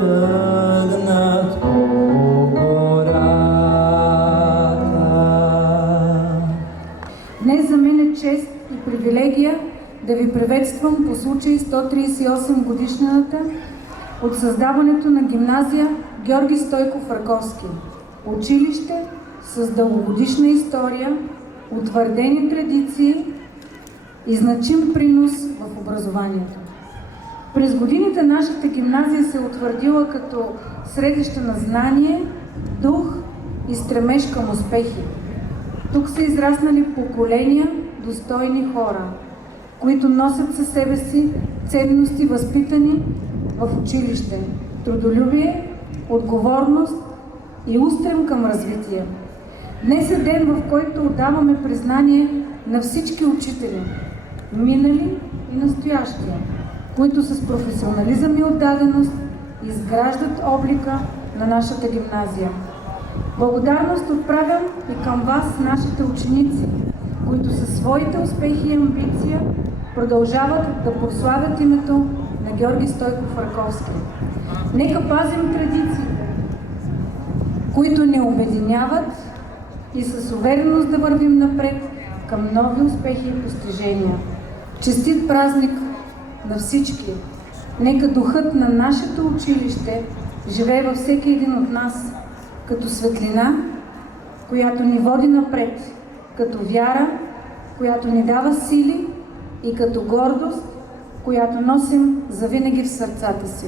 тръгнат по гората. Днес за мен е чест и привилегия да ви приветствам по случай 138 годишнината от създаването на гимназия Георги Стойков Раковски. Училище с дългогодишна история, утвърдени традиции и значим принос в образованието. През годините нашата гимназия се е утвърдила като средище на знание, дух и стремеж към успехи. Тук са израснали поколения достойни хора, които носят със себе си ценности, възпитани в училище, трудолюбие, отговорност и устрем към развитие. Днес е ден, в който отдаваме признание на всички учители, минали и настоящия, които с професионализъм и отдаденост изграждат облика на нашата гимназия. Благодарност отправям и към вас, нашите ученици, които със своите успехи и амбиция продължават да прославят името на Георги Стойков Раковски. Нека пазим традициите, които ни обединяват, и с увереност да вървим напред към нови успехи и постижения. Честит празник на всички! Нека духът на нашето училище живее във всеки един от нас, като светлина, която ни води напред, като вяра, която ни дава сили, и като гордост, която носим завинаги в сърцата си.